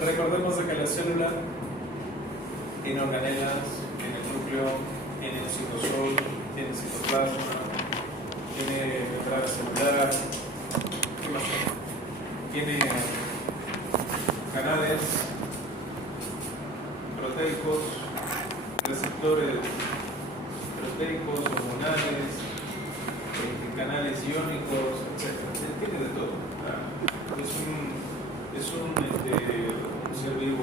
Recordemos de que la célula tiene organelas, tiene núcleo, tiene citosol, tiene citoplasma, tiene membrana celular, ¿qué más? Tiene canales proteicos, receptores proteicos, hormonales, canales iónicos, etc. Tiene de todo. Es un ser vivo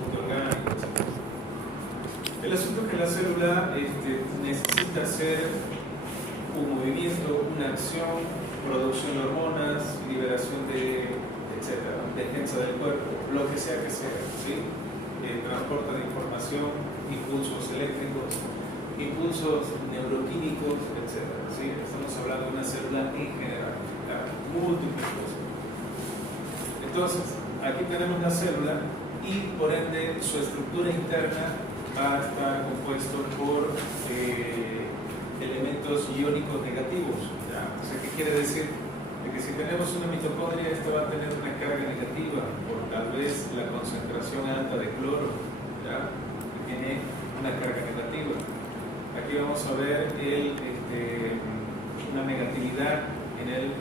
multiorgánico, etc. El asunto es que la célula necesita hacer un movimiento, una acción, producción de hormonas, liberación de, etcétera, defensa del cuerpo, lo que sea, ¿sí? Transporte de información, impulsos eléctricos, impulsos neuroquímicos, etcétera, ¿sí? Estamos hablando de una célula en general, múltiples cosas. Entonces, aquí tenemos la célula y por ende su estructura interna va a estar compuesto por elementos iónicos negativos. ¿Ya? O sea, ¿qué quiere decir? De que si tenemos una mitocondria, esta va a tener una carga negativa por tal vez la concentración alta de cloro, ¿ya? Que tiene una carga negativa. Aquí vamos a ver una negatividad en el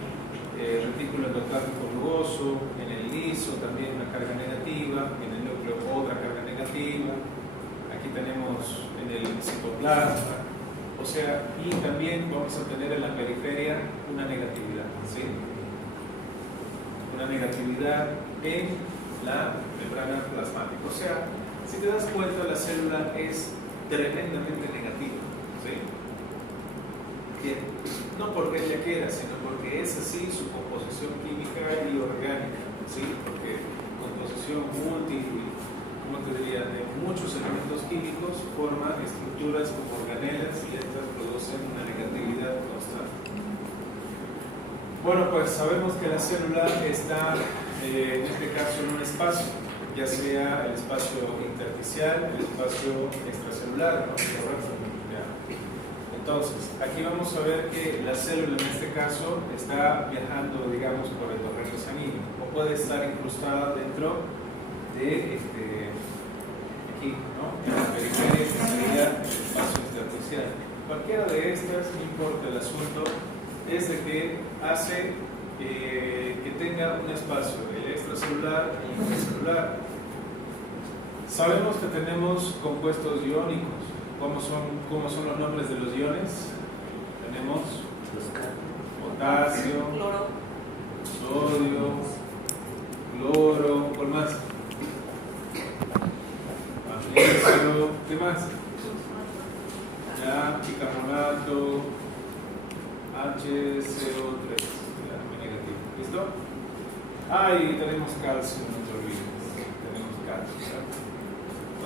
retículo endoplasmático rugoso, en el liso también una carga negativa, en el núcleo otra carga negativa. Aquí tenemos en el citoplasma, o sea, y también vamos a tener en la periferia una negatividad, ¿sí? Una negatividad en la membrana plasmática. O sea, si te das cuenta, la célula es tremendamente negativa, ¿sí? Bien, no porque ella quiera, sino porque es así su composición química y orgánica, ¿sí? Porque composición múltiple, como te diría, de muchos elementos químicos forma estructuras como organelas y estas producen una negatividad constante. Bueno, pues sabemos que la célula está, en este caso, en un espacio, ya sea el espacio intersticial, el espacio extracelular, ¿no? Entonces, aquí vamos a ver que la célula en este caso está viajando, digamos, por el torrente sanguíneo, o puede estar incrustada dentro de aquí, ¿no? En la periferia, que sería el espacio intersticial. Cualquiera de estas, no importa el asunto, es de que hace que tenga un espacio, el extracelular y el intracelular. Sabemos que tenemos compuestos iónicos. ¿Cómo son los nombres de los iones? Tenemos potasio, sodio, cloro, ¿cuál más? Magnesio, ¿qué más? Ya, bicarbonato, HCO3, ya, negativo. ¿Listo? Y tenemos calcio, no te olvides. Tenemos calcio, ¿ya?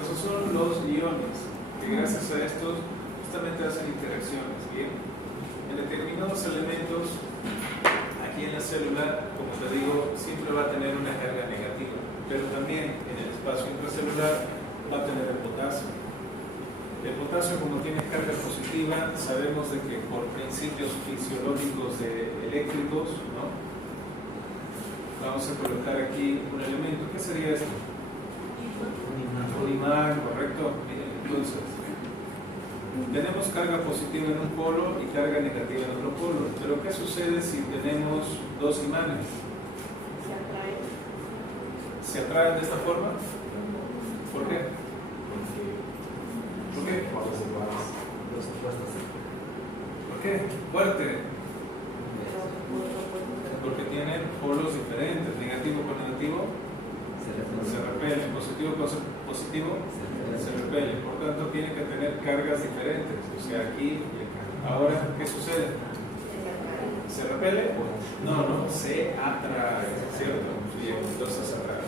Esos son los iones, que gracias a estos justamente hacen interacciones, ¿bien? En determinados elementos, aquí en la célula, como te digo, siempre va a tener una carga negativa, pero también en el espacio intracelular va a tener el potasio. El potasio, como tiene carga positiva, sabemos de que por principios fisiológicos eléctricos, ¿no? Vamos a colocar aquí un elemento. ¿Qué sería esto? Un imán, ¿correcto? Entonces, tenemos carga positiva en un polo y carga negativa en otro polo. Pero ¿qué sucede si tenemos dos imanes? ¿Se atraen de esta forma? ¿Por qué? ¿Por qué? ¿Por qué? Fuerte. Porque tienen polos diferentes. Negativo con negativo se repelen. Positivo con positivo se repelen. Por tanto, tienen que tener cargas diferentes. O sea, aquí y acá. Ahora, ¿qué sucede? ¿Se repele? No, se atrae. ¿Cierto? Bien, entonces se atrae.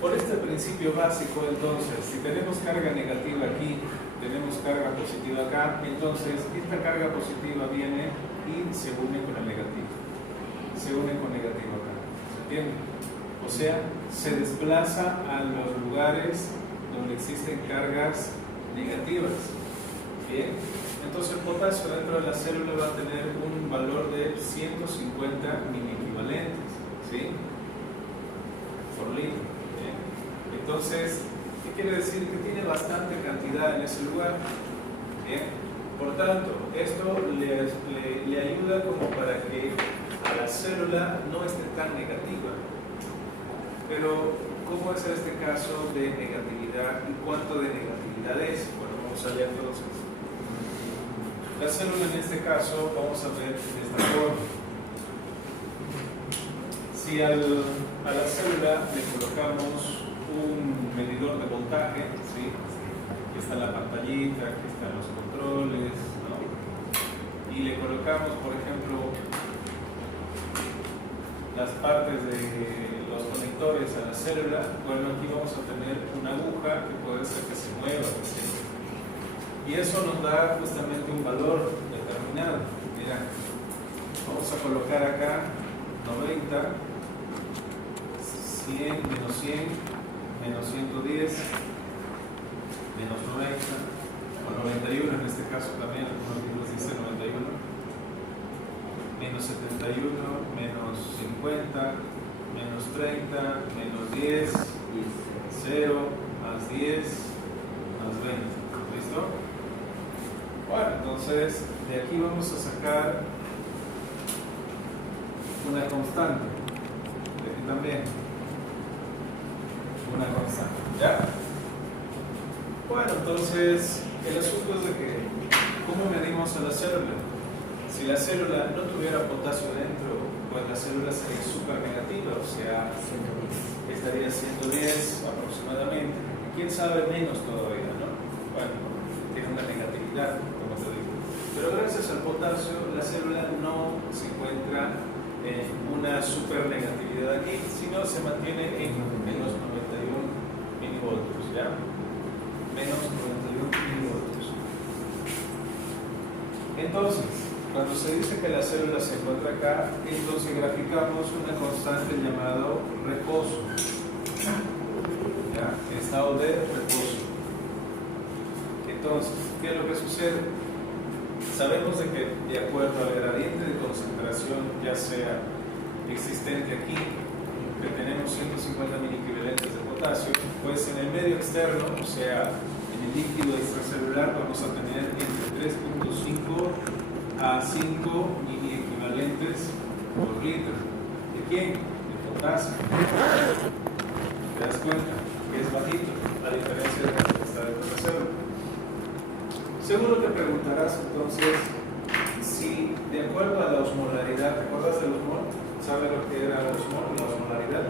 Por este principio básico, entonces, si tenemos carga negativa aquí, tenemos carga positiva acá, entonces esta carga positiva viene y se une con el negativo. Se une con negativo acá. ¿Se entiende? O sea, se desplaza a los lugares donde existen cargas negativas. Bien. Entonces el potasio dentro de la célula va a tener un valor de 150 miliequivalentes. ¿sí? Por litro. ¿Bien? Entonces, ¿qué quiere decir? Que tiene bastante cantidad en ese lugar. ¿Bien? Por tanto, esto le ayuda como para que a la célula no esté tan negativa. Pero, ¿cómo es este caso de negatividad y cuánto de negatividad es? Bueno, vamos a ver entonces. La célula en este caso, vamos a ver de esta forma. Si a la célula le colocamos un medidor de voltaje, ¿sí? Aquí está la pantallita, aquí están los controles, ¿no? Y le colocamos, por ejemplo, las partes de los conectores a la célula. Bueno, aquí vamos a tener una aguja que puede ser que se mueva, ¿sí? Y eso nos da justamente un valor determinado. Mira, vamos a colocar acá 90, 100, menos 100, menos 110, menos 90, o 91 en este caso también, algunos libros dice 91, menos 71, menos 50, menos 30, menos 10, 0, más 10, más 20. ¿Listo? Bueno, entonces de aquí vamos a sacar una constante. De aquí también. Una constante. ¿Ya? Bueno, entonces el asunto es de que ¿cómo medimos a la célula? Si la célula no tuviera potasio dentro, pues la célula sería súper negativa, o sea, estaría 110 aproximadamente. Quién sabe menos todavía, ¿no? Bueno, tiene una negatividad, como te digo. Pero gracias al potasio, la célula no se encuentra en una super negatividad aquí, sino se mantiene en menos 91 milivoltios, ¿ya? Menos 91 milivoltios. Entonces, cuando se dice que la célula se encuentra acá, entonces graficamos una constante llamado reposo. ¿Ya? Estado de reposo. Entonces, ¿qué es lo que sucede? Sabemos de que de acuerdo al gradiente de concentración, ya sea existente aquí, que tenemos 150 miliequivalentes de potasio, pues en el medio externo, o sea, en el líquido extracelular, vamos a tener entre 3.5 a 5 miliequivalentes por litro. ¿De quién? De potasio. ¿Te das cuenta? Que es bajito, a diferencia de que está dentro de la célula. Seguro te preguntarás entonces si, de acuerdo a la osmolaridad, ¿te acuerdas del osmol? ¿Sabes lo que era la osmolaridad?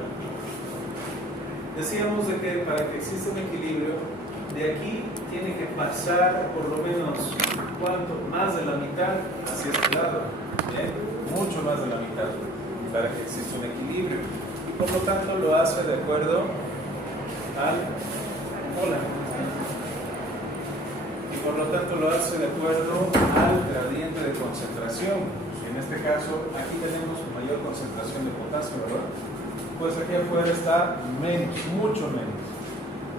Decíamos de que para que exista un equilibrio, de aquí tiene que pasar por lo menos, ¿cuánto? Más de la mitad hacia este lado, ¿bien? Mucho más de la mitad, para que exista un equilibrio. Y por lo tanto lo hace de acuerdo al molar. Y por lo tanto lo hace de acuerdo al gradiente de concentración. En este caso, aquí tenemos mayor concentración de potasio, ¿verdad? Pues aquí afuera está menos, mucho menos.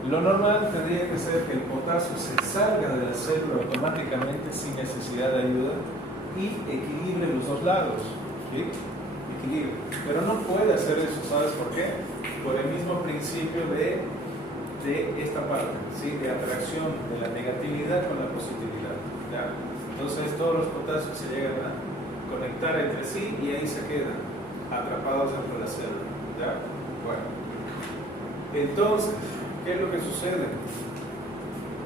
Lo normal tendría que ser que el potasio se salga de la célula automáticamente sin necesidad de ayuda y equilibre los dos lados, ¿sí? Equilibrio. Pero no puede hacer eso, ¿sabes por qué? Por el mismo principio de esta parte, ¿sí? De atracción de la negatividad con la positividad, ¿ya? Entonces todos los potasios se llegan a conectar entre sí y ahí se quedan atrapados dentro de la célula, ¿ya? Bueno, entonces, ¿qué es lo que sucede?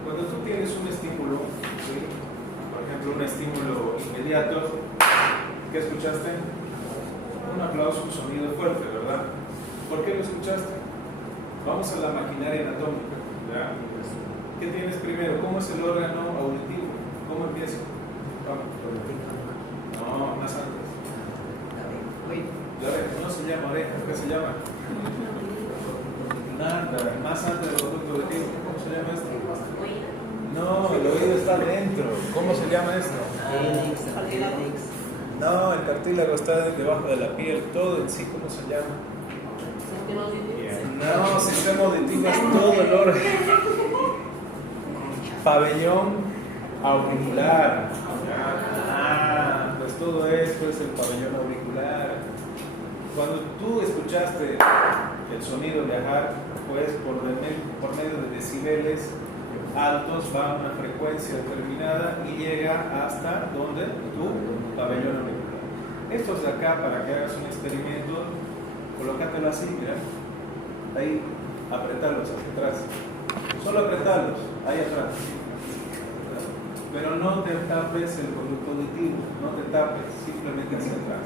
Cuando tú tienes un estímulo, ¿sí? Por ejemplo, un estímulo inmediato, ¿qué escuchaste? Un aplauso, un sonido fuerte, ¿verdad? ¿Por qué lo escuchaste? Vamos a la maquinaria anatómica, ¿ya? ¿Qué tienes primero? ¿Cómo es el órgano auditivo? ¿Cómo empieza? Vamos. No, más antes. La oreja no se llama oreja, ¿qué se llama? Nada, más antes del conducto auditivo. ¿Cómo se llama esto? No, el oído está dentro. ¿Cómo se llama esto? No, el cartílago está debajo de la piel, todo en sí, ¿cómo se llama? No, sistema auditivo es todo el órgano. Pabellón auricular. Pues todo esto es el pabellón auricular. Cuando tú escuchaste el sonido viajar, pues por medio de decibeles altos va a una frecuencia determinada y llega hasta donde tu pabellón auricular. Estos de acá, para que hagas un experimento, colócatelo así, mira, ahí, apretarlos hacia atrás, solo apretarlos, ahí atrás, pero no te tapes el conducto auditivo, no te tapes, simplemente hacia atrás,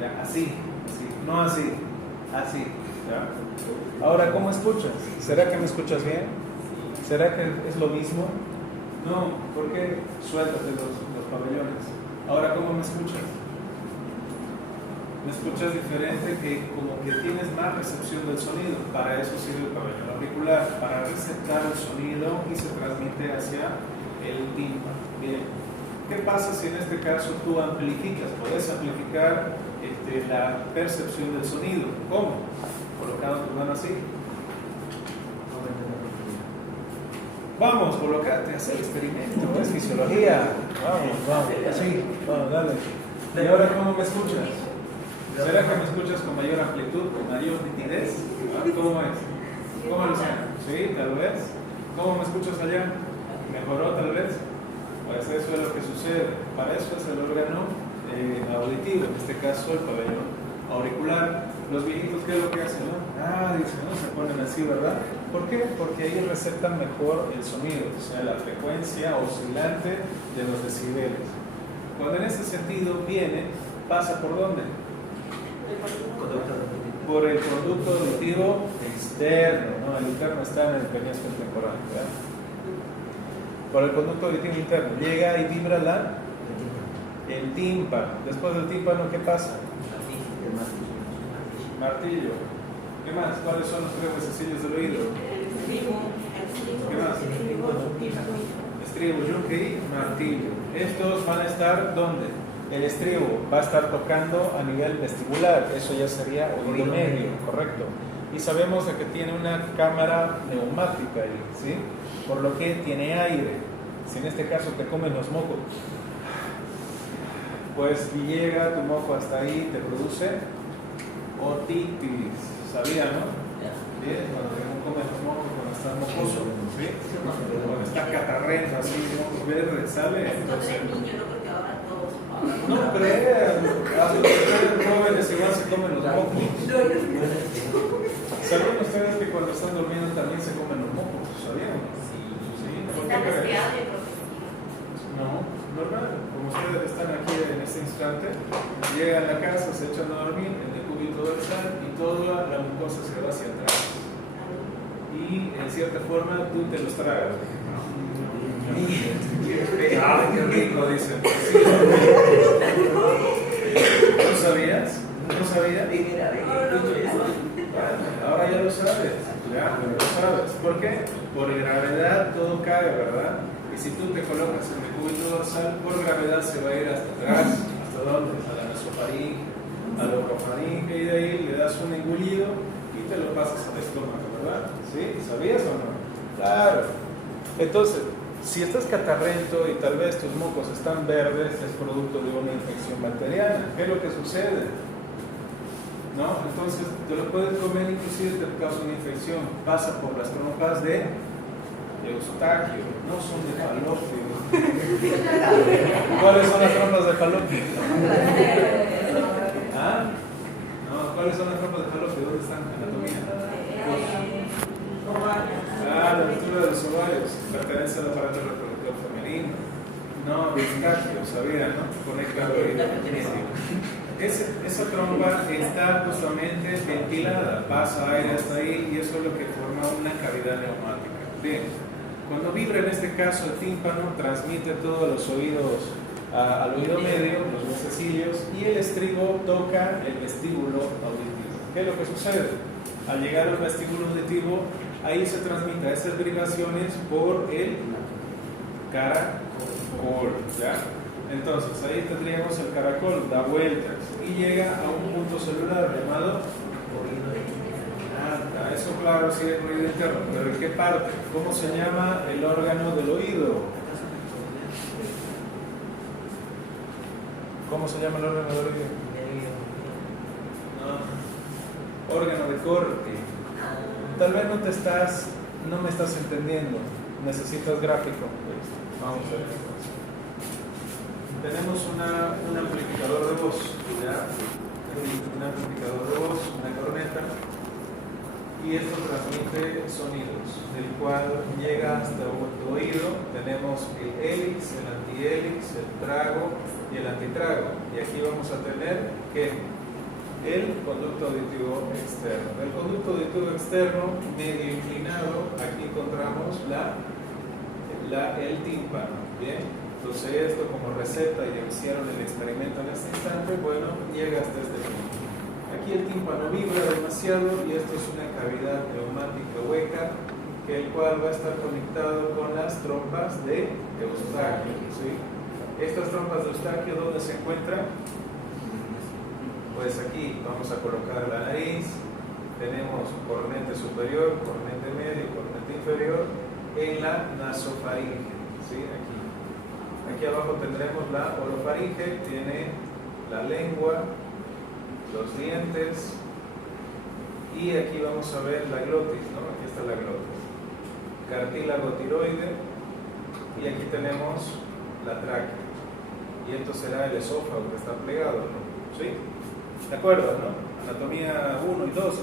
ya, así, no así, así, ya. Ahora, ¿cómo escuchas? ¿Será que me escuchas bien? ¿Será que es lo mismo? No, ¿por qué? Suéltate los pabellones. Ahora, ¿cómo me escuchas? Me escuchas diferente, que como que tienes más recepción del sonido. Para eso sirve el pabellón auricular, para receptar el sonido y se transmite hacia el tímpano. Bien. ¿Qué pasa si en este caso tú amplificas? Puedes amplificar la percepción del sonido. ¿Cómo? Colocando tu mano así. Vamos, colocate, hacer experimento, es fisiología. Vamos, así, vamos, dale. ¿Y ahora cómo me escuchas? ¿Será que me escuchas con mayor amplitud, con mayor nitidez? ¿Cómo es? ¿Cómo lo suena? ¿Sí? ¿Tal vez? ¿Cómo me escuchas allá? ¿Mejoró tal vez? Pues eso es lo que sucede. Para eso es el órgano auditivo, en este caso el pabellón auricular. Los viejitos, ¿qué es lo que hacen? ¿No? Dicen, ¿no? Se ponen así, ¿verdad? ¿Por qué? Porque ahí receptan mejor el sonido, o sea, la frecuencia oscilante de los decibeles. Cuando en este sentido viene, ¿pasa por dónde? Por el conducto auditivo externo, ¿no? El interno está en el peñasco temporal, ¿verdad? Por el conducto auditivo interno. Llega y vibra el tímpano. Después del tímpano, ¿qué pasa? Martillo. ¿Qué más? ¿Cuáles son los tres huesecillos del oído? ¿Qué más? Estribo, yunque y martillo. Estos van a estar ¿dónde? El estribo va a estar tocando a nivel vestibular. Eso ya sería oído medio, correcto. Y sabemos de que tiene una cámara neumática ahí, ¿sí? Por lo que tiene aire. Si en este caso te comen los mocos, pues llega tu moco hasta ahí, te produce otitis. ¿Sabía, no? Bien, cuando uno come los mocos, cuando está mocoso, ¿sí? Cuando está catarrento, así, mocos verdes, ¿sabe? Entonces, no crean, ustedes jóvenes igual se comen los mocos. ¿Sabían ustedes que cuando están durmiendo también se comen los mocos? ¿Sabían? Sí. ¿Por qué creen? No, normal. Como ustedes están aquí en este instante, llegan a la casa, se echan a dormir en el cúbito dorsal y toda la mucosa se va hacia atrás. Y en cierta forma tú te los tragas. ¡Qué rico! Dicen. ¿No sabías? ¿No sabías? Ahora ya lo sabes. Ya lo sabes. ¿Por qué? Por gravedad todo cae, ¿verdad? Y si tú te colocas en el cúbito dorsal, por gravedad se va a ir hasta atrás. ¿Hasta dónde? A la nasofaringe, a la orofaringe, y de ahí le das un engullido y te lo pasas al estómago, ¿verdad? ¿Sí? ¿Sabías o no? Claro. Entonces, si estás catarrento y tal vez tus mocos están verdes, es producto de una infección bacteriana. ¿Qué es lo que sucede? ¿No? Entonces, te lo puedes comer, inclusive te causa una infección. Pasa por las trompas de Eustaquio, no son de falopio. ¿Cuáles son las trompas de falopio? ¿Ah? No, ¿cuáles son las trompas de falopio? ¿Dónde están? Anatomía. La altura de los ovarios pertenece al aparato reproductor femenino. No, Eustaquio, sabía, ¿no? Conectado ahí. Esa trompa está justamente ventilada, pasa aire hasta ahí y eso es lo que forma una cavidad neumática. Bien. Cuando vibra en este caso el tímpano, transmite todo a los oídos, al oído medio, los huesecillos, y el estribo toca el vestíbulo auditivo. ¿Qué es lo que sucede? Al llegar al vestíbulo auditivo, ahí se transmiten esas vibraciones por el caracol, ¿ya? Entonces, ahí tendríamos el caracol, da vueltas y llega a un punto celular llamado oído. Eso claro, sí es ruido interno, pero ¿en qué parte? ¿Cómo se llama el órgano del oído? ¿Cómo se llama el órgano del oído? No, corte. Tal vez no me estás entendiendo. Necesitas gráfico. Vamos a ver. Tenemos un amplificador de voz, ¿ya? Un amplificador de voz, una corneta, y esto transmite sonidos, del cual llega hasta tu oído. Tenemos el hélix, el antihélix, el trago y el antitrago. Y aquí vamos a tener que el conducto auditivo externo. El conducto auditivo externo medio inclinado, aquí encontramos el tímpano. Bien, entonces esto como receta, ya hicieron el experimento en este instante, bueno, llega hasta este punto. Aquí el tímpano vibra demasiado y esto es una cavidad neumática hueca, el cual va a estar conectado con las trompas de Eustaquio, ¿sí? Estas trompas de Eustaquio, ¿dónde se encuentran? Pues aquí vamos a colocar la nariz, tenemos cornete superior, cornete medio, cornete inferior, en la nasofaringe, ¿sí? Aquí abajo tendremos la orofaringe, tiene la lengua, los dientes, y aquí vamos a ver la glotis, ¿no? Aquí está la glotis, cartílago tiroide, y aquí tenemos la tráquea, y esto será el esófago que está plegado, ¿no? ¿Sí? ¿De acuerdo, no? Anatomía 1 y 2.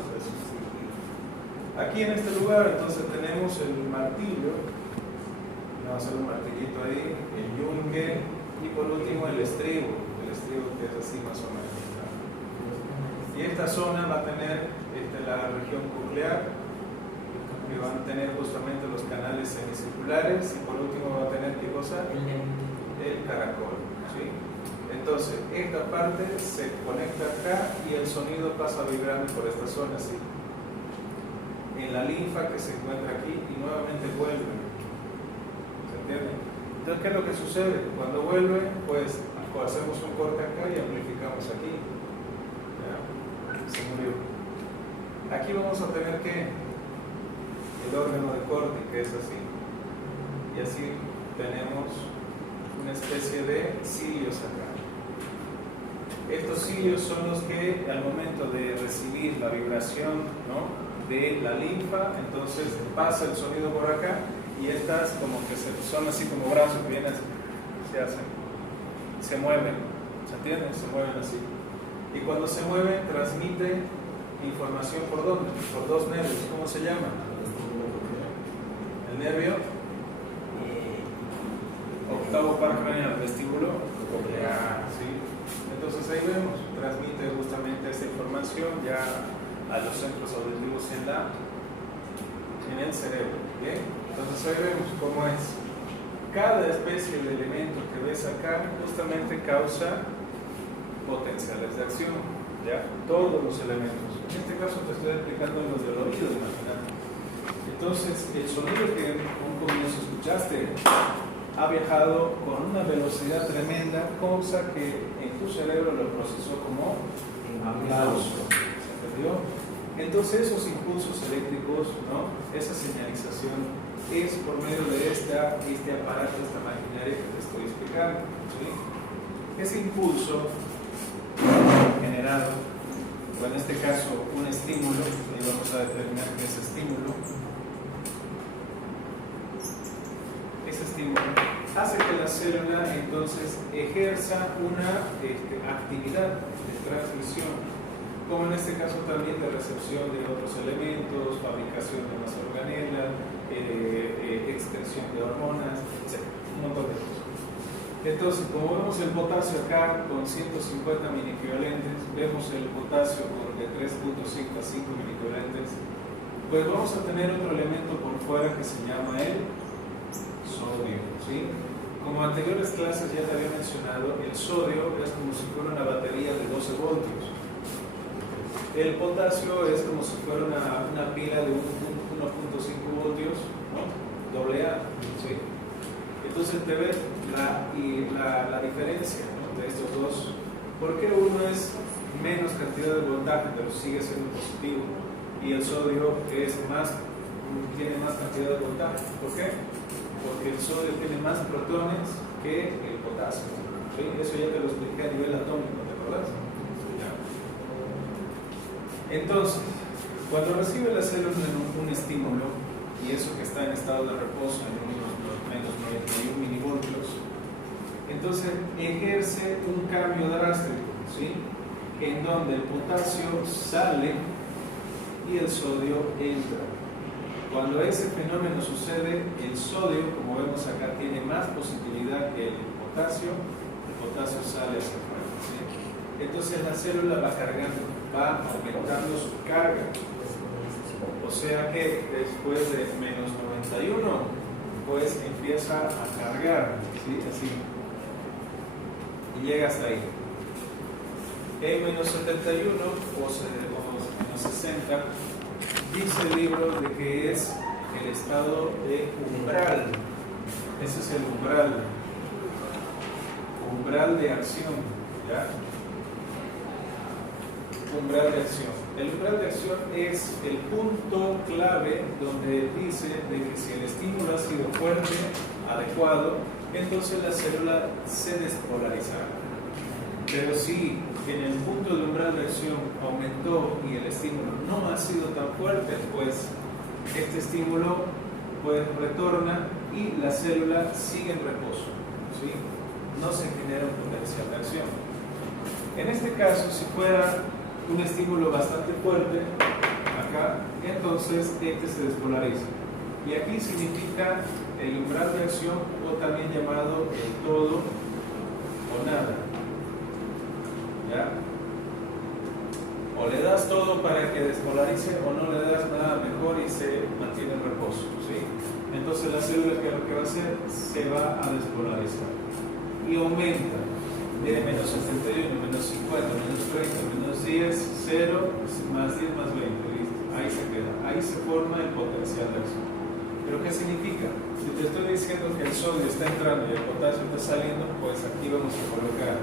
Aquí en este lugar entonces tenemos el martillo, vamos a hacer un martillito ahí, el yunque, y por último el estribo que es así más o menos. Y esta zona va a tener la región coclear, que van a tener justamente los canales semicirculares, y por último va a tener ¿qué cosa? El caracol, ¿sí? Entonces esta parte se conecta acá y el sonido pasa vibrando por esta zona, ¿sí? En la linfa que se encuentra aquí, y nuevamente vuelve. ¿Se entiende? Entonces, ¿qué es lo que sucede? Cuando vuelve, pues hacemos un corte acá y amplificamos aquí. Se murió. Aquí vamos a tener que el órgano de corte, que es así, y así tenemos una especie de cilios acá. Estos cilios son los que al momento de recibir la vibración, ¿no?, de la linfa, entonces pasa el sonido por acá, y estas como que son así como brazos que vienen, se mueven, ¿se entiende? Se mueven así. Y cuando se mueve, transmite información ¿por dónde? Por dos nervios. ¿Cómo se llama? El nervio octavo par craneal, vestíbulo coclear, ¿sí? Entonces ahí vemos, transmite justamente esta información ya a los centros auditivos en el cerebro. ¿Bien? Entonces ahí vemos cómo es. Cada especie de elemento que ves acá justamente causa potenciales de acción, ¿ya? Todos los elementos. En este caso te estoy explicando los del oído, imagínate. Entonces, el sonido que en un comienzo escuchaste ha viajado con una velocidad tremenda, cosa que en tu cerebro lo procesó como aplauso. ¿Se entendió? Entonces, esos impulsos eléctricos, ¿no?, esa señalización es por medio de este aparato, esta maquinaria que te estoy explicando, ¿sí? Ese impulso generado, o en este caso un estímulo, y vamos a determinar qué es estímulo. Ese estímulo hace que la célula entonces ejerza una actividad de transmisión, como en este caso también de recepción de otros elementos, fabricación de más organelas, expresión de hormonas, etc. Un montón de cosas. Entonces, como vemos el potasio acá con 150 miliequivalentes, vemos el potasio de 3.5 a 5 miliequivalentes, pues vamos a tener otro elemento por fuera que se llama el sodio, ¿sí? Como anteriores clases ya te había mencionado, el sodio es como si fuera una batería de 12 voltios. El potasio es como si fuera una pila de 1.5 voltios, ¿no? AA, ¿sí? Entonces te ves la diferencia, ¿no?, de estos dos. ¿Por qué uno es menos cantidad de voltaje, pero sigue siendo positivo, y el sodio tiene más cantidad de voltaje? ¿Por qué? Porque el sodio tiene más protones que el potasio, ¿sí? Eso ya te lo expliqué a nivel atómico, ¿te acuerdas? Entonces, Cuando recibe la célula un estímulo, y eso que está en estado de reposo en unos menos 91 milivoltios, entonces ejerce un cambio drástico, ¿sí? En donde el potasio sale y el sodio entra. Cuando ese fenómeno sucede, el sodio, como vemos acá, tiene más positividad que el potasio sale hacia afuera, ¿sí? Entonces la célula va cargando, va aumentando su carga. O sea que después de menos 91, pues empieza a cargar, ¿sí? Así. Y llega hasta ahí. En menos 71 o menos 60, dice el libro de que es el estado de umbral. Ese es el umbral de acción, ¿ya? Umbral de acción. El umbral de acción es el punto clave donde dice de que si el estímulo ha sido fuerte, adecuado, entonces la célula se despolarizará. Pero si en el punto de umbral de acción aumentó y el estímulo no ha sido tan fuerte, pues este estímulo pues retorna y la célula sigue en reposo, ¿sí? No se genera un potencial de acción. En este caso, si fuera un estímulo bastante fuerte, acá, entonces este se despolariza. Y aquí significa el umbral de acción, o también llamado el todo o nada. ¿Ya? O le das todo para que despolarice, o no le das nada mejor y se mantiene en reposo, ¿sí? Entonces la célula, que lo que va a hacer, se va a despolarizar y aumenta. Viene menos 71, menos 50, menos 30, menos 10, 0, más 10, más 20, ¿listo? Ahí se queda, ahí se forma el potencial de acción. ¿Pero qué significa? Si te estoy diciendo que el sodio está entrando y el potasio está saliendo, pues aquí vamos a colocar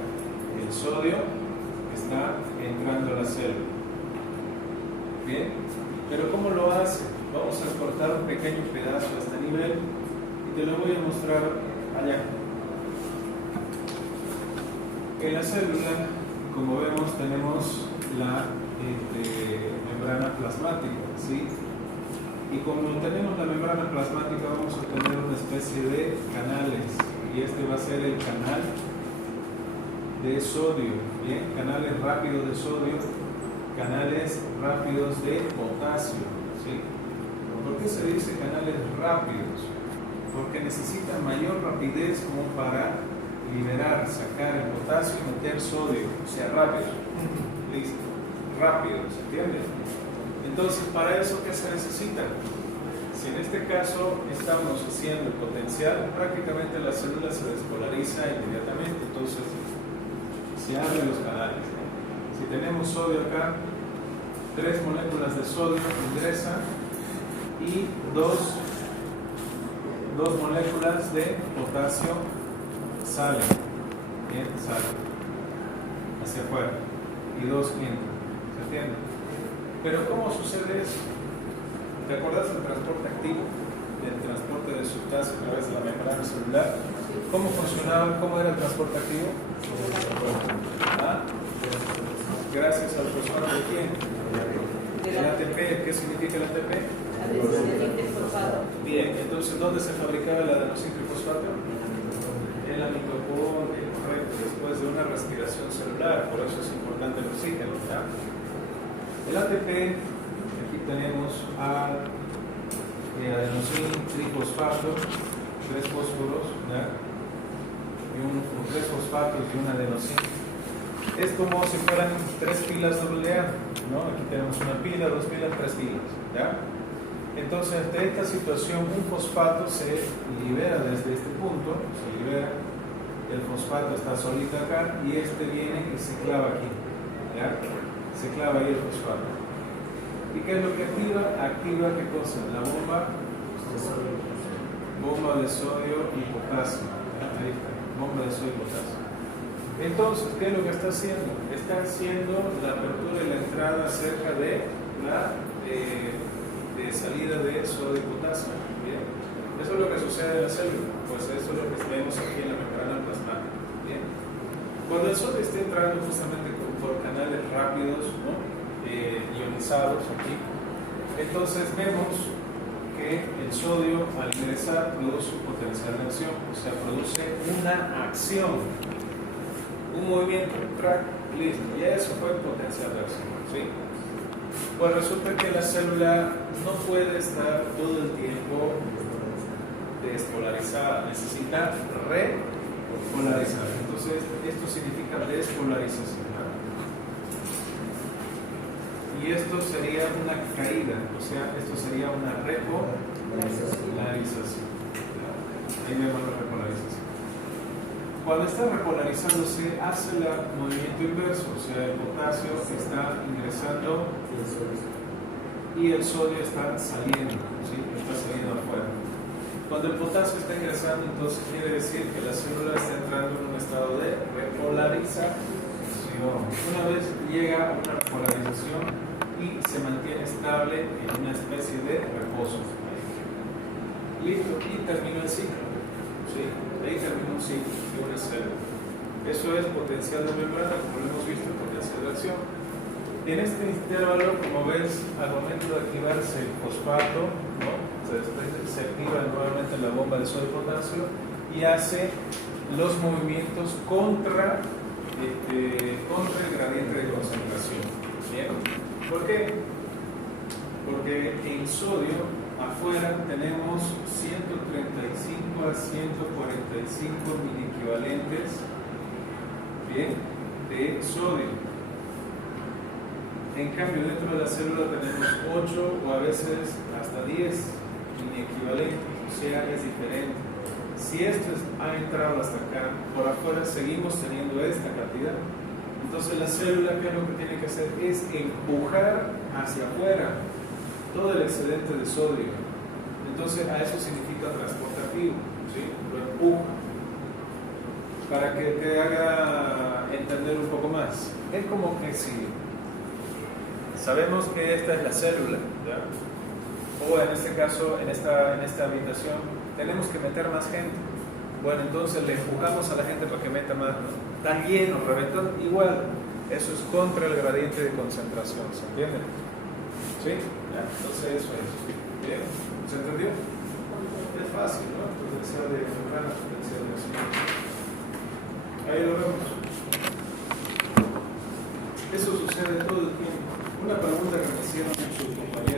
el sodio que está entrando a la célula. Bien, pero ¿cómo lo hace? Vamos a cortar un pequeño pedazo a este nivel y te lo voy a mostrar allá. En la célula, como vemos, tenemos la membrana plasmática, ¿sí? Y como tenemos la membrana plasmática, vamos a tener una especie de canales, y este va a ser el canal de sodio, ¿bien? Canales rápidos de sodio, canales rápidos de potasio, ¿sí? ¿Por qué se dice canales rápidos? Porque necesitan mayor rapidez como para liberar, sacar el potasio y meter sodio, o sea, rápido. Listo, rápido, ¿se entiende? Entonces, para eso, ¿qué se necesita? Si en este caso estamos haciendo el potencial, prácticamente la célula se despolariza inmediatamente, entonces se abren los canales. Si tenemos sodio acá, 3 moléculas de sodio ingresan y 2 moléculas de potasio salen, bien, salen hacia afuera y 2 entran, ¿se entiende? Pero ¿cómo sucede eso? ¿Te acuerdas del transporte activo? Del transporte de sustancia a través de la membrana celular. ¿Cómo funcionaba? ¿Cómo era el transporte activo? ¿Ah? Gracias al fosfato de quién? El ATP. ¿Qué significa el ATP? Bien, entonces ¿dónde se fabricaba el adenosíntrifosfato? En la mitocondria, correcto, después de una respiración celular, por eso es importante el oxígeno, ¿ya? El ATP, aquí tenemos adenosín trifosfato, 3 fósforos, ¿ya? Y 3 fosfatos y un adenosín. Es como si fueran 3 pilas AA, ¿no? Aquí tenemos una pila, 2 pilas, 3 pilas, ¿ya? Entonces, de esta situación, un fosfato se libera desde este punto, se libera, el fosfato está solito acá y este viene y se clava aquí, ¿ya? Se clava ahí el fosfato. ¿Y qué es lo que activa? Activa, ¿qué cosa? La bomba de sodio y potasio, ¿ya? Ahí está, bomba de sodio y potasio. Entonces, ¿qué es lo que está haciendo? Está haciendo la apertura y la entrada cerca de la de salida de sodio y potasio. Bien. Eso es lo que sucede en la célula, pues eso es lo que tenemos aquí en la membrana plasmática. Bien. Cuando el sodio está entrando justamente por canales rápidos, ¿no? Ionizados aquí, Entonces vemos que el sodio al ingresar produce un potencial de acción, o sea, produce una acción, un movimiento, track, listo, y eso fue el potencial de acción, ¿sí? Pues resulta que la célula no puede estar todo el tiempo despolarizada, necesita repolarizar. Entonces, esto significa despolarización. Y esto sería una caída, o sea, esto sería una repolarización. Ahí vemos la repolarización. Cuando está repolarizándose, hace el movimiento inverso, o sea, el potasio está ingresando y el sodio está saliendo, ¿sí? Está saliendo afuera. Cuando el potasio está ingresando, entonces quiere decir que la célula está entrando en un estado de repolarización. Una vez llega a una repolarización y se mantiene estable en una especie de reposo. Listo, y terminó el ciclo. ¿Sí? Ahí terminó un ciclo de una célula. Eso es potencial de membrana, como lo hemos visto, potencial de acción. En este intervalo, como ves, al momento de activarse el fosfato, ¿no? se activa nuevamente la bomba de sodio y potasio y hace los movimientos contra el gradiente de concentración. ¿Bien? ¿Por qué? Porque en sodio afuera tenemos 135 a 145 miliequivalentes, ¿bien?, de sodio. En cambio, dentro de la célula tenemos 8 o a veces hasta 10 miliequivalentes, o sea, es diferente. Si esto ha entrado hasta acá, por afuera seguimos teniendo esta cantidad. Entonces la célula, ¿qué es lo que tiene que hacer? Es empujar hacia afuera todo el excedente de sodio. Entonces a eso significa transportativo, ¿sí? Lo empuja. Para que te haga entender un poco más, es como que si sabemos que esta es la célula, ¿ya? O en este caso, en esta habitación, tenemos que meter más gente. Bueno, entonces le empujamos a la gente para que meta más, ¿no? Tan lleno, reventado, igual. Eso es contra el gradiente de concentración, ¿se entiende? ¿Sí? ¿Ya? Entonces eso es. ¿Bien? ¿Se entendió? Es fácil, ¿no? Potencial de membrana, potencial de acción. Ahí lo vemos. Eso sucede todo el tiempo. Una pregunta que me hicieron muchos compañeros